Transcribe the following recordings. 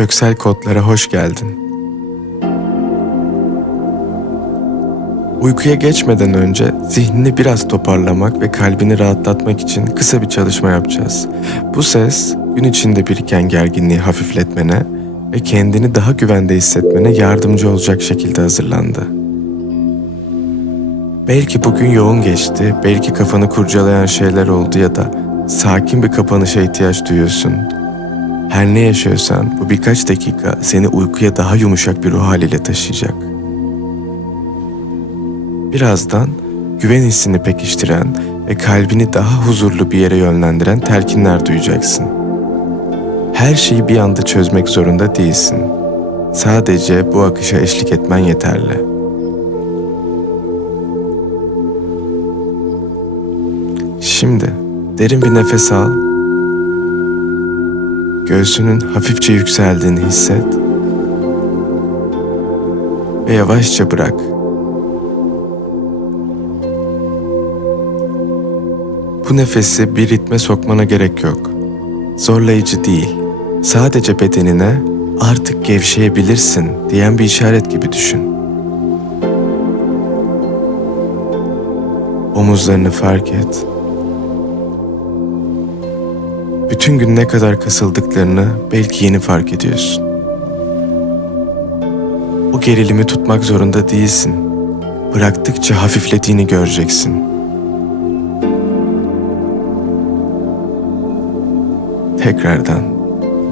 Göksel kodlara hoş geldin. Uykuya geçmeden önce zihnini biraz toparlamak ve kalbini rahatlatmak için kısa bir çalışma yapacağız. Bu ses gün içinde biriken gerginliği hafifletmene ve kendini daha güvende hissetmene yardımcı olacak şekilde hazırlandı. Belki bugün yoğun geçti, belki kafanı kurcalayan şeyler oldu ya da sakin bir kapanışa ihtiyaç duyuyorsun. Her ne yaşıyorsan bu birkaç dakika seni uykuya daha yumuşak bir ruh haliyle taşıyacak. Birazdan güven hissini pekiştiren ve kalbini daha huzurlu bir yere yönlendiren telkinler duyacaksın. Her şeyi bir anda çözmek zorunda değilsin. Sadece bu akışa eşlik etmen yeterli. Şimdi derin bir nefes al. Göğsünün hafifçe yükseldiğini hisset. Ve yavaşça bırak. Bu nefesi bir ritme sokmana gerek yok. Zorlayıcı değil. Sadece bedenine artık gevşeyebilirsin diyen bir işaret gibi düşün. Omuzlarını fark et. Bütün gün ne kadar kasıldıklarını belki yeni fark ediyorsun. O gerilimi tutmak zorunda değilsin. Bıraktıkça hafiflediğini göreceksin. Tekrardan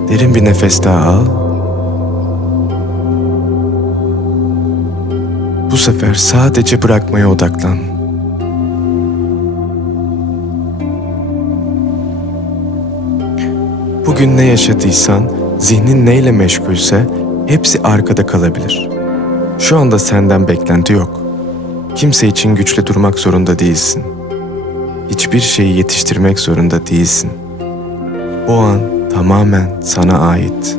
derin bir nefes daha al. Bu sefer sadece bırakmaya odaklan. Bugün ne yaşadıysan, zihnin neyle meşgulse hepsi arkada kalabilir. Şu anda senden beklenti yok. Kimse için güçlü durmak zorunda değilsin. Hiçbir şeyi yetiştirmek zorunda değilsin. O an tamamen sana ait.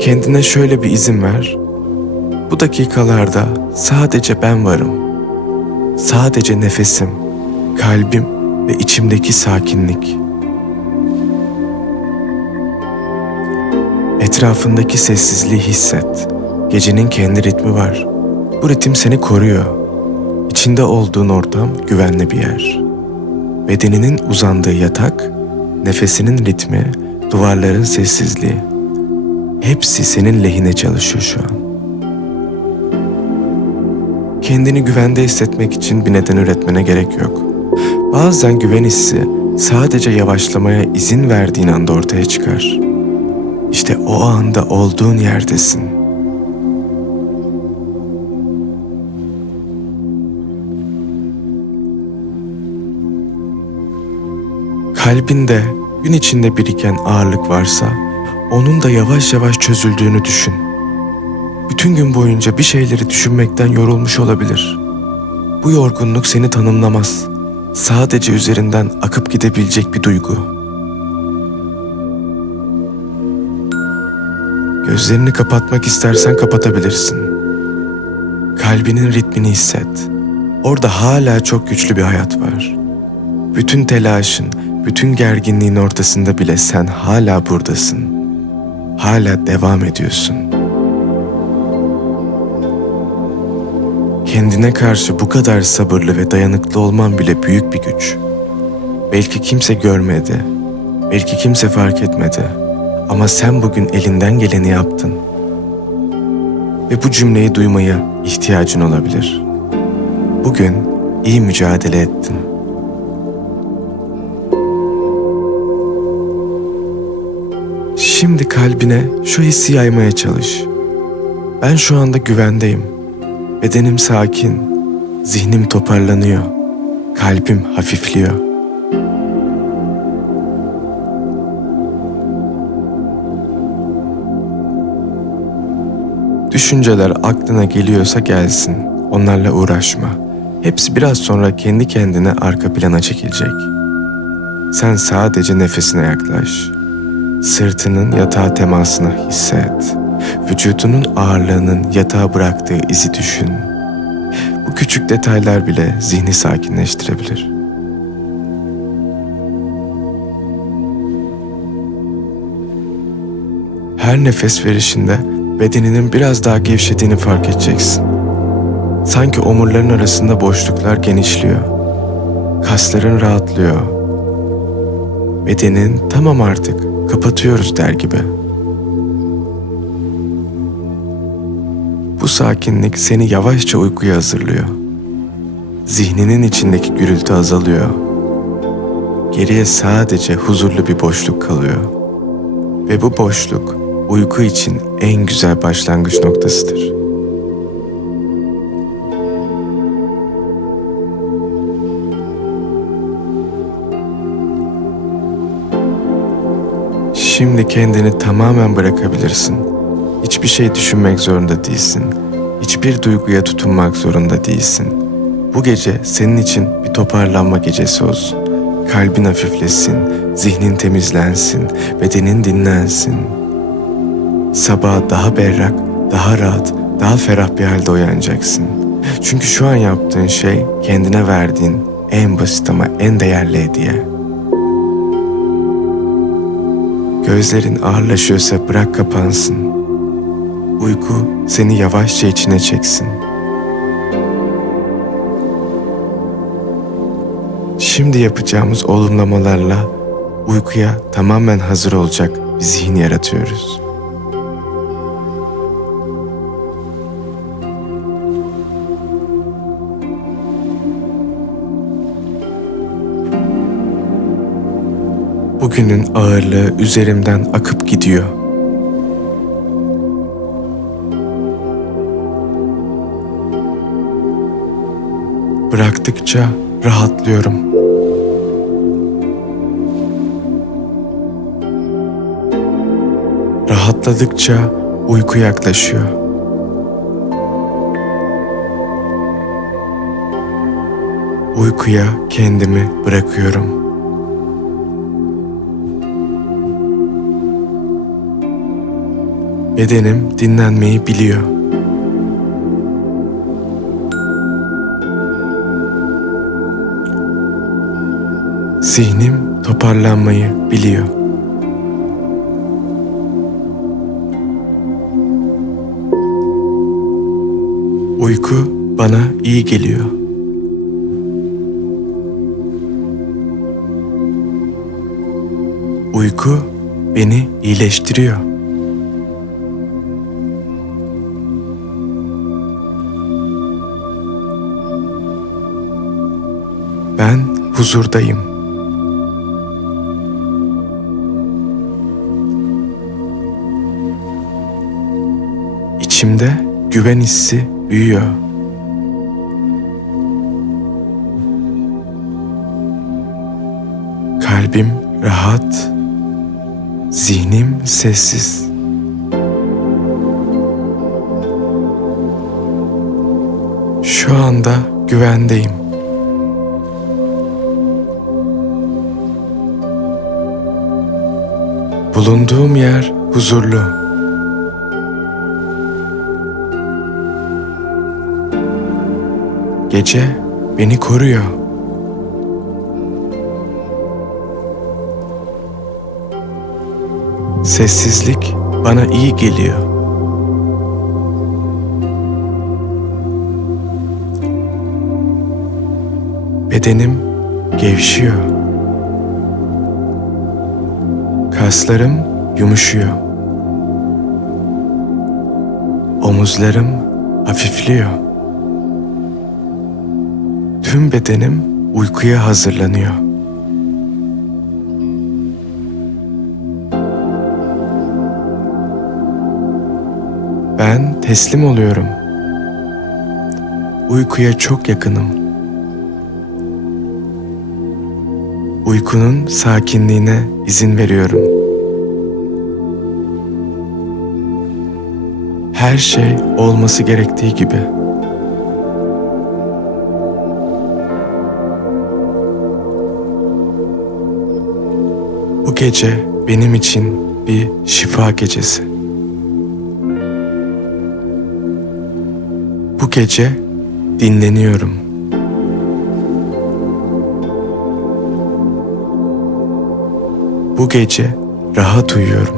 Kendine şöyle bir izin ver. Bu dakikalarda sadece ben varım. Sadece nefesim, kalbim ve içimdeki sakinlik. Etrafındaki sessizliği hisset. Gecenin kendi ritmi var. Bu ritim seni koruyor. İçinde olduğun ortam güvenli bir yer. Bedeninin uzandığı yatak, nefesinin ritmi, duvarların sessizliği. Hepsi senin lehine çalışıyor şu an. Kendini güvende hissetmek için bir neden üretmene gerek yok. Bazen güven hissi sadece yavaşlamaya izin verdiğin anda ortaya çıkar. İşte o anda olduğun yerdesin. Kalbinde gün içinde biriken ağırlık varsa onun da yavaş yavaş çözüldüğünü düşün. Bütün gün boyunca bir şeyleri düşünmekten yorulmuş olabilir. Bu yorgunluk seni tanımlamaz. Sadece üzerinden akıp gidebilecek bir duygu. Gözlerini kapatmak istersen kapatabilirsin. Kalbinin ritmini hisset. Orada hala çok güçlü bir hayat var. Bütün telaşın, bütün gerginliğin ortasında bile sen hala buradasın. Hala devam ediyorsun. Kendine karşı bu kadar sabırlı ve dayanıklı olman bile büyük bir güç. Belki kimse görmedi, belki kimse fark etmedi ama sen bugün elinden geleni yaptın. Ve bu cümleyi duymaya ihtiyacın olabilir. Bugün iyi mücadele ettin. Şimdi kalbine şu hissi yaymaya çalış. Ben şu anda güvendeyim. Bedenim sakin, zihnim toparlanıyor, kalbim hafifliyor. Düşünceler aklına geliyorsa gelsin, onlarla uğraşma. Hepsi biraz sonra kendi kendine arka plana çekilecek. Sen sadece nefesine yaklaş. Sırtının yatağa temasını hisset vücudunun ağırlığının yatağa bıraktığı izi düşün. Bu küçük detaylar bile zihni sakinleştirebilir. Her nefes verişinde bedeninin biraz daha gevşediğini fark edeceksin. Sanki omurların arasında boşluklar genişliyor. Kasların rahatlıyor. Bedenin tamam artık kapatıyoruz der gibi.'' Bu sakinlik seni yavaşça uykuya hazırlıyor. Zihninin içindeki gürültü azalıyor. Geriye sadece huzurlu bir boşluk kalıyor. Ve bu boşluk uyku için en güzel başlangıç noktasıdır. Şimdi kendini tamamen bırakabilirsin. Hiçbir şey düşünmek zorunda değilsin. Hiçbir duyguya tutunmak zorunda değilsin. Bu gece senin için bir toparlanma gecesi olsun. Kalbin hafiflesin, zihnin temizlensin, bedenin dinlensin. Sabah daha berrak, daha rahat, daha ferah bir halde uyanacaksın. Çünkü şu an yaptığın şey kendine verdiğin en basit ama en değerli hediye. Gözlerin ağırlaşıyorsa bırak kapansın. Uyku seni yavaşça içine çeksin. Şimdi yapacağımız olumlamalarla uykuya tamamen hazır olacak bir zihin yaratıyoruz. Bugünün ağırlığı üzerimden akıp gidiyor. Bıraktıkça rahatlıyorum. Rahatladıkça uyku yaklaşıyor. Uykuya kendimi bırakıyorum. Bedenim dinlenmeyi biliyor. Zihnim toparlanmayı biliyor. Uyku bana iyi geliyor. Uyku beni iyileştiriyor. Ben huzurdayım. İçimde güven hissi büyüyor. Kalbim rahat, zihnim sessiz. Şu anda güvendeyim. Bulunduğum yer huzurlu. Gece beni koruyor. Sessizlik bana iyi geliyor. Bedenim gevşiyor. Kaslarım yumuşuyor. Omuzlarım hafifliyor. Tüm bedenim uykuya hazırlanıyor. Ben teslim oluyorum. Uykuya çok yakınım. Uykunun sakinliğine izin veriyorum. Her şey olması gerektiği gibi. gece benim için bir şifa gecesi. Bu gece dinleniyorum. Bu gece rahat uyuyorum.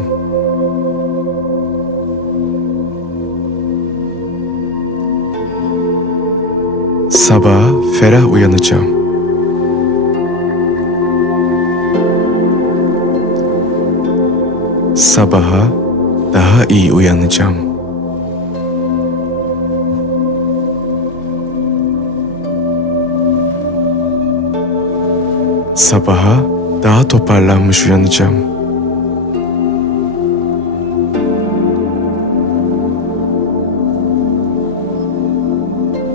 Sabaha ferah uyanacağım. Sabaha daha iyi uyanacağım. Sabaha daha toparlanmış uyanacağım.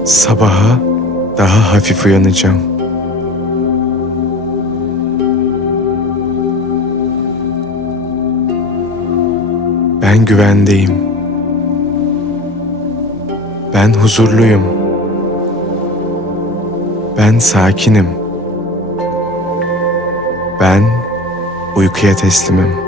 Sabaha daha hafif uyanacağım. Ben güvendeyim. Ben huzurluyum. Ben sakinim. Ben uykuya teslimim.